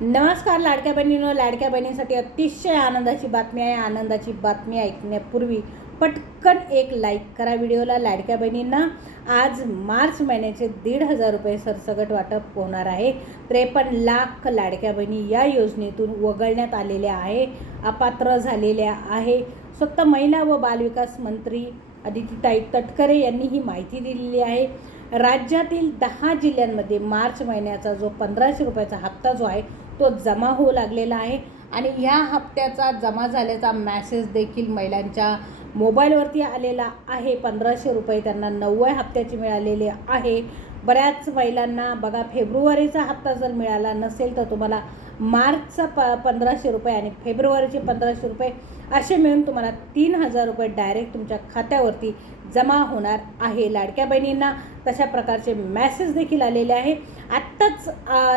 नमस्कार लाडक्या बहिणीनो. लाडक्या बहिणीसाठी अतिशय आनंदाची बातमी आहे. आनंदाची बातमी ऐकण्यापूर्वी पटकन एक लाईक करा व्हिडिओला. लाडक्या बहिणींना आज मार्च महिन्याचे दीड हजार रुपये सरसगट वाटप होणार आहे. त्रेपन्न लाख लाडक्या बहिणी या योजनेतून वगळण्यात आलेल्या आहे अपात्र झालेल्या आहे. स्वतः महिला व बालविकास मंत्री अदितीताई तटकरे यांनी ही माहिती दिलेली आहे. राज्यातील दहा जिल्ह्यांमध्ये मार्च महिन्याचा जो पंधराशे रुपयाचा हप्ता जो आहे तो जमा होऊ लागलेला आहे. आणि ह्या हप्त्याचा जमा झाल्याचा मॅसेज देखील महिलांच्या मोबाईलवरती आलेला आहे. पंधराशे रुपये त्यांना नव्वद हप्त्याची मिळालेले आहे. बऱ्याच महिलांना बघा फेब्रुवारीचा हप्ता जर मिळाला नसेल तर तुम्हाला मार्चचा प पंधराशे रुपये आणि फेब्रुवारीचे पंधराशे रुपये असे मिळून तुम्हाला तीन हजार रुपये डायरेक्ट तुमच्या खात्यावरती जमा होणार आहे. लाडक्या बहिणींना तशा प्रकारचे मॅसेज देखील आलेले आहे. आत्ताच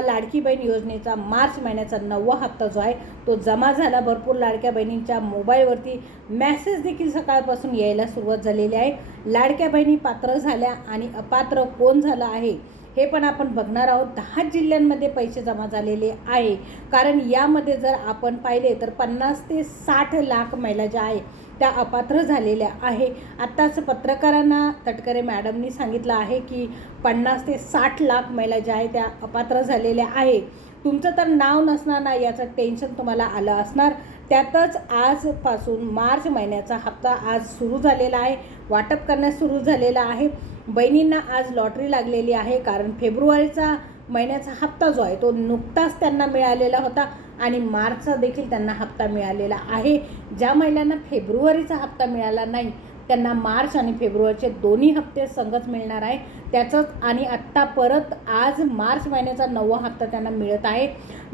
लाडकी बहीण योजनेचा मार्च महिन्याचा नववा हप्ता जो आहे तो जमा झाला. भरपूर लाडक्या बहिणींच्या मोबाईलवरती मॅसेज देखील सकाळपासून यायला सुरुवात झालेली आहे. लाडक्या बहिणी पात्र झाल्या आणि अपात्र कोण झालं आहे? हे पण आपण बघणार आहोत. दहा जिल्ह्यांमध्ये पैसे जमा झालेले आहे. कारण यामध्ये जर आपण पाहिले तर पन्नास ते साठ लाख महिला ज्या आहे त्या अपात्र झालेल्या आहे. आत्ताच पत्रकारांना तटकरे मॅडमनी सांगितलं आहे की पन्नास ते साठ लाख महिला ज्या आहे त्या अपात्र झालेल्या आहे. तुमचं तर नाव नसणार ना याचं टेन्शन तुम्हाला आलं असणार. त्यातच आजपासून मार्च महिन्याचा हप्ता आज सुरू झालेला आहे. वाटप करण्यास सुरू झालेला आहे. बहिणींना आज लॉटरी लागलेली आहे कारण फेब्रुवारीचा महिन्याचा हप्ता जो आहे तो नुकताच त्यांना मिळालेला होता आणि मार्चचा देखील त्यांना हप्ता मिळालेला आहे. ज्या महिलांना फेब्रुवारीचा हप्ता मिळाला नाही त्यांना मार्च आणि फेब्रुवारीचे दोन्ही हप्ते संगत मिळणार आहे. त्याचंच आणि आत्ता परत आज मार्च महिन्याचा नववा हप्ता त्यांना मिळत आहे.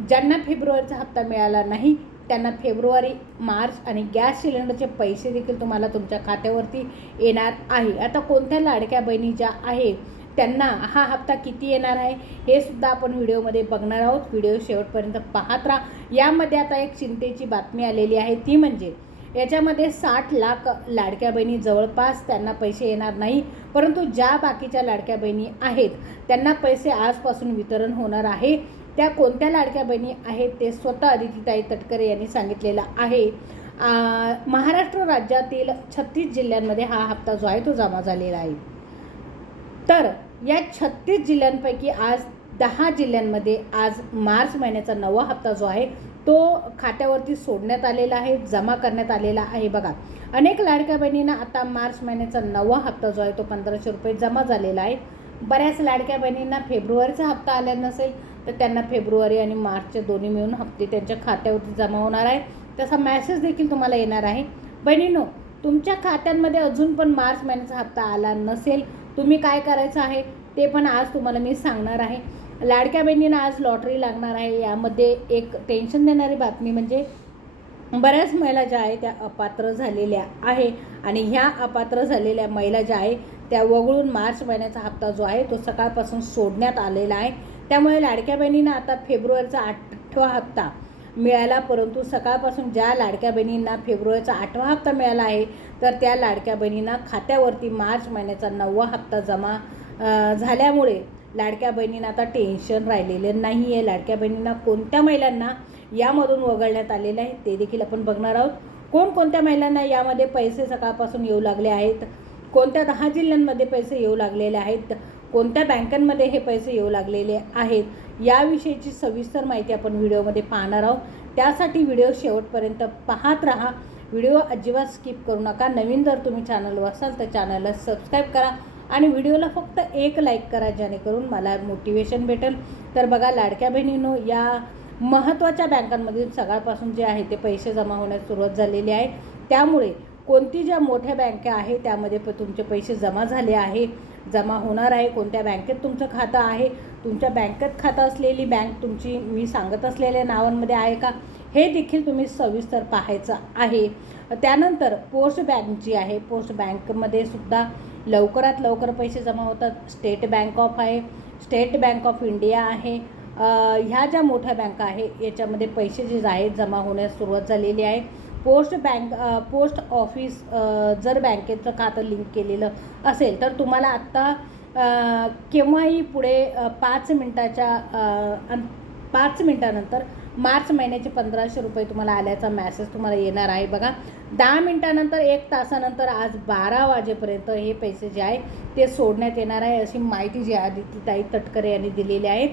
ज्यांना फेब्रुवारीचा हप्ता मिळाला नाही त्यांना फेब्रुवारी मार्च आणि गॅस सिलेंडरचे पैसे देखील तुम्हाला तुमच्या खात्यावरती येणार आहे. आता कोणत्या लाडक्या बहिणी ज्या आहे त्यांना हा हप्ता किती येणार आहे हे सुद्धा आपण व्हिडिओमध्ये बघणार आहोत. व्हिडिओ शेवटपर्यंत पाहत राहा. यामध्ये आता एक चिंतेची बातमी आलेली आहे ती म्हणजे याच्यामध्ये साठ लाख लाडक्या बहिणी जवळपास त्यांना पैसे येणार नाही परंतु ज्या बाकीच्या लाडक्या बहिणी आहेत त्यांना पैसे आजपासून वितरण होणार आहे. त्या कोणत्या लाडक्या बहिणी आहेत ते स्वतः अदितीताई तटकरे यांनी सांगितलेलं आहे. महाराष्ट्र राज्यातील छत्तीस जिल्ह्यांमध्ये हा हप्ता जो आहे तो जमा झालेला आहे. तर या छत्तीस जिल्ह्यांपैकी आज दहा जिल्ह्यांमध्ये आज मार्च महिन्याचा नवा हप्ता जो आहे तो खात्यावरती सोडण्यात आलेला आहे जमा करण्यात आलेला आहे. बघा अनेक लाडक्या बहिणींना आता मार्च महिन्याचा नवा हप्ता जो आहे तो पंधराशे रुपये जमा झालेला आहे. बऱ्याच लाडक्या बहिणींना फेब्रुवारीचा हप्ता आला नसेल तर त्यांना फेब्रुवारी आणि मार्चचे दोन्ही मिळून हप्ते त्यांच्या खात्यावरती जमा होणार आहे तसा मॅसेज देखील तुम्हाला येणार आहे. बहिणीनो तुमच्या खात्यांमध्ये अजून पण मार्च महिन्याचा हप्ता आला नसेल तुम्ही काय करायचं आहे ते पण आज तुम्हाला मी सांगणार आहे. लाडक्या बहिणींना आज लॉटरी लागणार आहे. यामध्ये एक टेन्शन देणारी बातमी म्हणजे बऱ्याच महिला ज्या आहे त्या अपात्र झालेल्या आहे आणि ह्या अपात्र झालेल्या महिला ज्या आहे त्या वगळून मार्च महिन्याचा हप्ता जो आहे तो सकाळपासून सोडण्यात आलेला आहे. त्यामुळे लाडक्या बहिणींना आता फेब्रुवारीचा आठवा हप्ता मिळाला परंतु सकाळपासून ज्या लाडक्या बहिणींना फेब्रुवारीचा आठवा हप्ता मिळाला आहे तर त्या लाडक्या बहिणींना खात्यावरती मार्च महिन्याचा नववा हप्ता जमा झाल्यामुळे लाडक्या बहिणींना आता टेन्शन राहिलेलं नाही आहे लाडक्या बहिणींना कोणत्या महिलांना यामधून वगळण्यात आलेलं आहे ते देखील आपण बघणार आहोत. कोणकोणत्या महिलांना यामध्ये पैसे सकाळपासून येऊ लागले आहेत? कोणत्या दहा जिल्ह्यांमध्ये पैसे येऊ लागलेले आहेत? कोणत्या बँकांमध्ये हे पैसे येऊ लागलेले आहेत याविषयीची सविस्तर माहिती आपण व्हिडिओमध्ये पाहणार आहोत. त्यासाठी व्हिडिओ शेवटपर्यंत पाहत राहा. व्हिडिओ अजिबात स्किप करू नका. नवीन जर तुम्ही चॅनलवर असाल तर चॅनलला सबस्क्राईब करा आणि व्हिडिओला फक्त एक लाईक करा जेणेकरून मला मोटिवेशन भेटेल. तर बघा लाडक्या बहिणींनो या महत्त्वाच्या बँकांमधील सकाळपासून जे आहे ते पैसे जमा होण्यास सुरुवात झालेली आहे. त्यामुळे कोणती ज्या मोठ्या बँका आहे त्यामध्ये प तुमचे पैसे जमा झाले आहे. जमा होणार आहे कोणत्या बँकेत तुमचं खातं आहे तुमच्या बँकेत खातं असलेली बँक तुमची मी सांगत असलेल्या नावांमध्ये आहे का? हे देखील तुम्ही सविस्तर पाहायचं आहे. त्यानंतर पोस्ट बँक जी आहे पोस्ट बँकमध्ये सुद्धा लवकरात लवकर पैसे जमा होतात. स्टेट बँक ऑफ आहे स्टेट बँक ऑफ इंडिया आहे. ह्या ज्या मोठ्या बँका आहे याच्यामध्ये पैसे जे आहेत जमा होण्यास सुरुवात झालेली आहे. पोस्ट बँक पोस्ट ऑफिस जर बँकेचं खातं लिंक केलेलं असेल तर तुम्हाला आत्ता केव्हाही पुढे पाच मिनटाच्या पाच मिनटानंतर मार्च महिन्याचे पंधराशे रुपये तुम्हाला आल्याचा मॅसेज तुम्हाला येणार आहे. बघा दहा मिनटानंतर एक तासानंतर आज बारा वाजेपर्यंत हे पैसे जे आहे ते सोडण्यात येणार आहे अशी माहिती जी आदित्यताई तटकरे यांनी दिलेली आहे.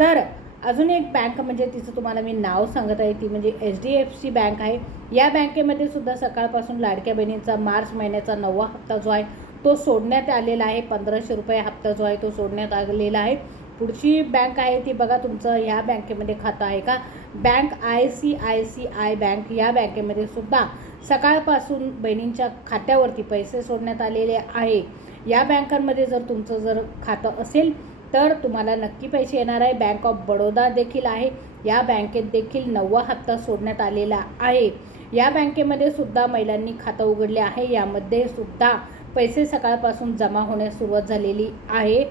तर अजून एक बँक म्हणजे तिचं तुम्हाला मी नाव सांगत आहे ती म्हणजे H D F C Bank आहे. या बँकेमध्ये सुद्धा सकाळपासून लाडक्या बहिणींचा मार्च महिन्याचा नववा हप्ता जो आहे तो सोडण्यात आलेला आहे. पंधराशे रुपये हप्ता जो आहे तो सोडण्यात आलेला आहे. पुढची बँक आहे ती बघा तुमचं ह्या बँकेमध्ये खातं आहे का? Bank I C I C I Bank या बँकेमध्ये सुद्धा सकाळपासून बहिणींच्या खात्यावरती पैसे सोडण्यात आलेले आहे. या बँकांमध्ये जर तुमचं जर खातं असेल तर तुम्हाला नक्की पैसे येणार आहे. बँक ऑफ बडोदा देखील आहे. या बँकेत देखील नववा हप्ता सोडण्यात आलेला आहे. या बँकेमध्ये सुद्धा महिलांनी खातं उघडले आहे. यामध्ये सुद्धा पैसे सकाळपासून जमा होण्यास सुरुवात झालेली आहे.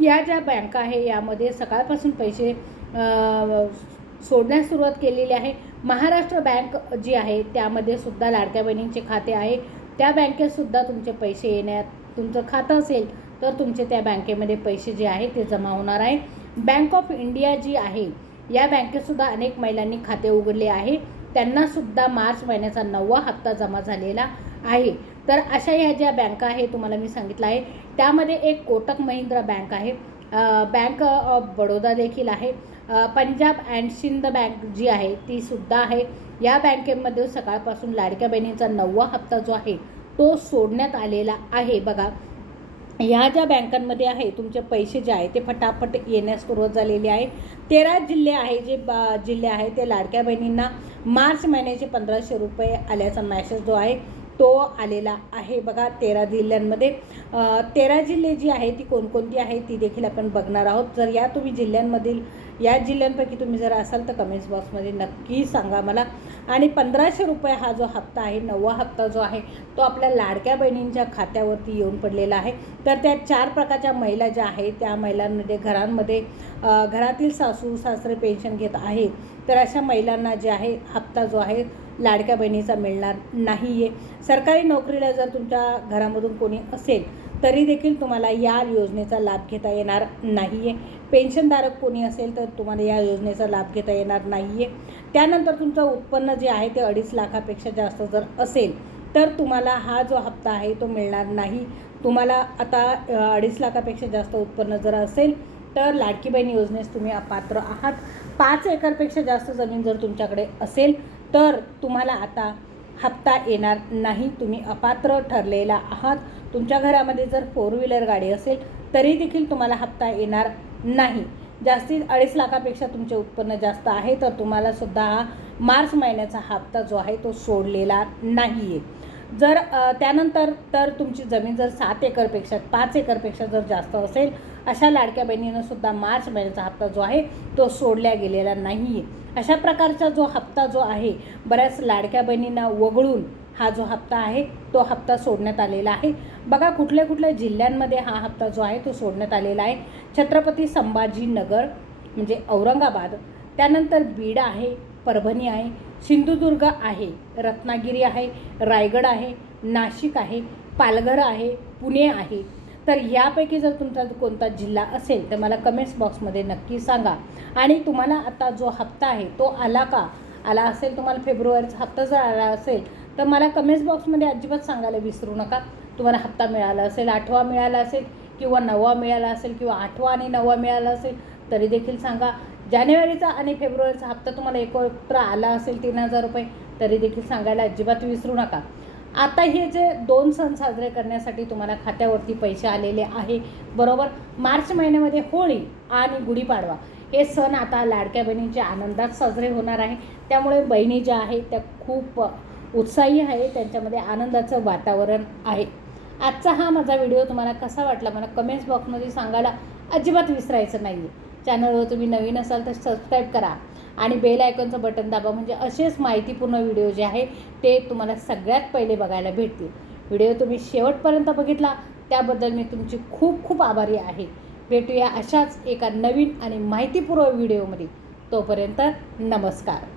या ज्या बँका आहे यामध्ये सकाळपासून पैसे सोडण्यास सुरुवात केलेली आहे. महाराष्ट्र बँक जी आहे त्यामध्ये सुद्धा लाडक्या बहिणींचे खाते आहे. त्या बँकेत सुद्धा तुमचे पैसे येण्यात तुमचं खातं असेल तर तुमचे त्या बँकेमध्ये पैसे जे आहे ते जमा होणार आहे. बँक ऑफ इंडिया जी आहे या बँकेतसुद्धा अनेक महिलांनी खाते उघडले आहे. त्यांनासुद्धा मार्च महिन्याचा नववा हप्ता जमा झालेला आहे. तर अशा ह्या ज्या बँका आहे तुम्हाला मी सांगितलं आहे. त्यामध्ये एक कोटक महिंद्रा बँक आहे. बँक ऑफ बडोदा देखील आहे. पंजाब अँड सिंध बँक जी आहे ती सुद्धा आहे. या बँकेमध्ये सकाळपासून लाडक्या बहिणींचा नववा हप्ता जो आहे तो सोडण्यात आलेला आहे. बघा ह्या ज्या बँकांमध्ये आहे तुमचे पैसे जे आहे ते फटाफट येण्यास सुरुवात झालेली आहे. तेरा जिल्हे आहे जे बा जिल्हे आहे ते लाडक्या बहिणींना मार्च महिन्याचे पंधराशे रुपये आल्याचा मॅसेज जो आहे तो आलेला आहे. बघा तेरा जिल्ह्यांमध्ये तेरा जिल्हे जी आहे ती कोणकोणती आहे ती देखील आपण बघणार आहोत. जर या तुम्ही जिल्ह्यांमधील या जिल्ह्यांपैकी तुम्ही जर असाल तर कमेंट्स बॉक्समध्ये नक्की सांगा मला. आणि पंधराशे रुपये हा जो हप्ता आहे नववा हप्ता जो आहे तो आपल्या लाडक्या बहिणींच्या खात्यावरती येऊन पडलेला आहे. तर त्या चार प्रकारच्या महिला ज्या आहेत त्या महिलांमध्ये घरांमध्ये घरातील सासू सासरे पेन्शन घेत आहेत. तर अशा महिलांना जे आहे हप्ता जो आहे लाडक्या बहिणीचा मिळणार नाही आहे सरकारी नोकरीला जर तुमच्या घरामधून कोणी असेल तरी देखील तुम्हाला या योजनेचा लाभ घेता येणार नाही आहे पेन्शनधारक कोणी असेल तर तुम्हाला या योजनेचा लाभ घेता येणार नाही आहे त्यानंतर तुमचं उत्पन्न जे आहे ते अडीच लाखापेक्षा जास्त जर असेल तर तुम्हाला हा जो हप्ता आहे तो मिळणार नाही. तुम्हाला आता अडीच लाखापेक्षा जास्त उत्पन्न जर असेल तर लाडकी बहीण योजनेस तुम्ही अपात्र आहात. पाच एकरपेक्षा जास्त जमीन जर तुमच्याकडे असेल तर तुम्हाला आता हप्ता येणार नाही. तुम्ही अपात्र ठरलेला आहात. तुमच्या घरामध्ये जर फोर व्हीलर गाडी असेल तरी देखील तुम्हाला हप्ता येणार नाही. जास्तीत अडीच लाखापेक्षा तुमचे उत्पन्न जास्त आहे तर तुम्हाला सुद्धा हा मार्च महिन्याचा हप्ता जो आहे तो सोडलेला नाही आहे जर त्यानंतर तर तुमची जमीन जर सात एकरपेक्षा पाच एकरपेक्षा जर जास्त असेल अशा लाडक्या बहिणीनं सुद्धा मार्च महिन्याचा हप्ता जो आहे तो सोडल्या गेलेला नाही आहे अशा प्रकारचा जो हप्ता जो आहे बऱ्याच लाडक्या बहिणींना वगळून हा जो हप्ता आहे तो हप्ता सोडण्यात आलेला आहे. बघा कुठल्या कुठल्या जिल्ह्यांमध्ये हा हप्ता जो आहे तो सोडण्यात आलेला आहे. छत्रपती संभाजीनगर म्हणजे औरंगाबाद त्यानंतर बीड आहे परभणी आहे सिंधुदुर्ग आहे रत्नागिरी आहे रायगड आहे नाशिक आहे पालघर आहे पुणे आहे. तर यापैकी जर तुमचा कोणता जिल्हा असेल तर मला कमेंट्स बॉक्समध्ये नक्की सांगा. आणि तुम्हाला आता जो हप्ता आहे तो आला का? आला असेल तुम्हाला फेब्रुवारीचा हप्ता जर आला असेल तर मला कमेंट्स बॉक्समध्ये अजिबात सांगायला विसरू नका. तुम्हाला हप्ता मिळाला असेल आठवा मिळाला असेल किंवा नववा मिळाला असेल किंवा आठवा आणि नववा मिळाला असेल तरी देखील सांगा. जानेवारीचा आणि फेब्रुवारीचा हप्ता तुम्हाला एकत्र आला असेल तीन हजार रुपये तरी देखील सांगायला अजिबात विसरू नका. आता हे जे दोन सण साजरे करण्यासाठी तुम्हाला खात्यावरती पैसे आलेले आहे बरोबर? मार्च महिन्यामध्ये होळी आणि गुढीपाडवा हे सण आता लाडक्या बहिणींचे आनंदात साजरे होणार आहे. त्यामुळे बहिणी ज्या आहेत त्या खूप उत्साही आहे त्यांच्यामध्ये आनंदाचं वातावरण आहे. आजचा हा माझा व्हिडिओ तुम्हाला कसा वाटला मला कमेंट्स बॉक्समध्ये सांगायला अजिबात विसरायचं नाही आहे चॅनलवर तुम्ही नवीन असाल तर सबस्क्राईब करा आणि बेल आयकॉनचं बटन दाबा म्हणजे असेच माहितीपूर्ण व्हिडिओ जे आहे ते तुम्हाला सगळ्यात पहिले बघायला भेटतील. व्हिडिओ तुम्ही शेवटपर्यंत बघितला त्याबद्दल मी तुमची खूप खूप आभारी आहे. भेटूया अशाच एका नवीन आणि माहितीपूर्व व्हिडिओमध्ये. तोपर्यंत नमस्कार.